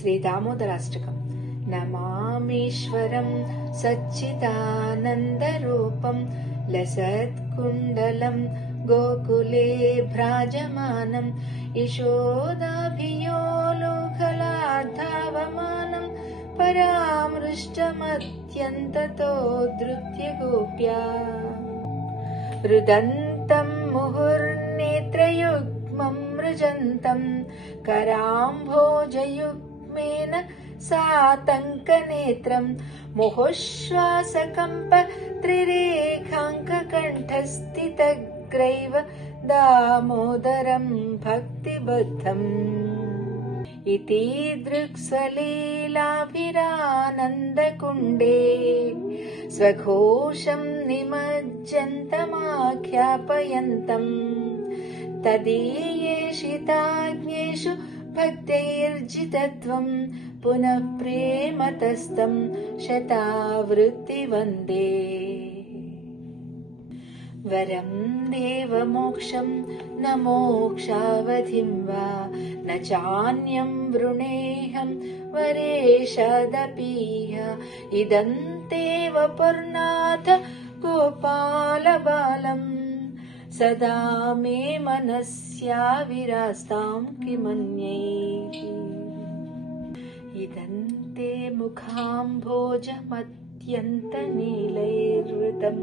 श्रीदामोदराष्टकम्। नमामीश्वरं सच्चिदानन्दरूपं लसत्कुण्डलं गोकुले भ्राजमानं यशोदाभियो लोकलाधावमानं परामृष्टमत्यन्ततो धृत्य गोप्या रुदन्तं मुहुर्नेत्रयुग्मं मृजन्तं कराम्भोजयुग्मेन सातङ्कनेत्रं। मुहुश्वासकम्प त्रिरेखाङ्ककण्ठस्थितग्रैव दामोदरं भक्तिबद्धम्। इति दृक्स्वलीलाभिरानन्दकुण्डे स्वघोषं निमज्जन्तमाख्यापयन्तम्। तदीयेषिताज्ञेषु भक्तैर्जितत्वं पुनः प्रेमतस्तं शतावृत्तिवन्दे। वरं देवमोक्षं न मोक्षावधिं वा न चान्यं वृणेऽहं वरेशदपीह इदन्तेव पुर्नाथ गोपालबालम् सदा मे किमन्यैः। इदन्ते मुखाम्भोजमत्यन्तनीलैर्वृतं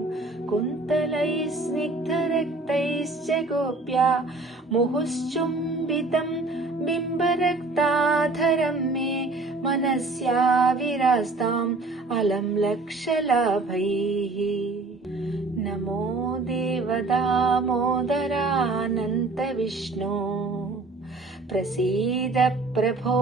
कुन्तलैः स्निग्धरक्तैश्च गोप्या मुहुश्चुम्बितं बिम्बरक्ताधरं मे मनस्याविरास्ताम् अलं लक्षलाभैः नमो देवदामोदरानन्तविष्णो प्रसीद प्रभो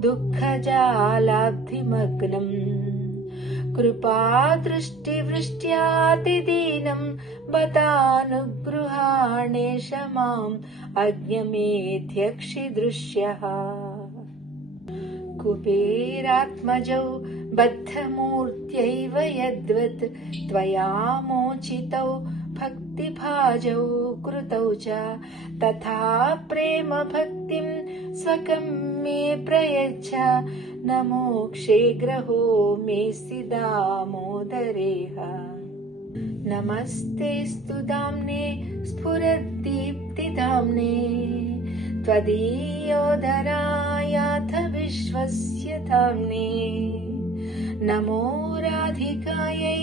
दुःखजालाब्धिमग्नम् कृपादृष्टिवृष्ट्यातिदीनं बतानुगृहाणेश माम् अज्ञमेध्यक्षिदृश्यः। कुबेरात्मजौ बद्धमूर्त्यैव यद्वत् त्वया मोचितौ भक्तिभाजौ कृतौ च तथा प्रेमभक्तिं स्वकं मे प्रयच्छ। न मोक्षे ग्रहो मेऽस्ति दामोदरेह नमस्तेऽस्तु दाम्ने स्फुरद्दीप्तिदाम्ने। त्वदीयोदरायाथ विश्वस्य धाम्ने नमो राधिकायै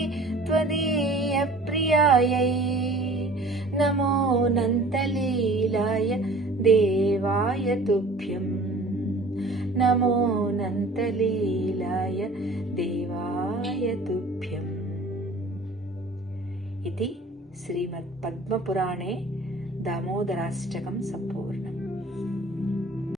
त्वदीयप्रियायै नमो नन्तलीलाय देवाय तुभ्यम्। नमो नन्तलीलाय देवाय तुभ्यम्। इति श्रीमद्पद्मपुराणे दामोदराष्टकं सम्पूर्णम्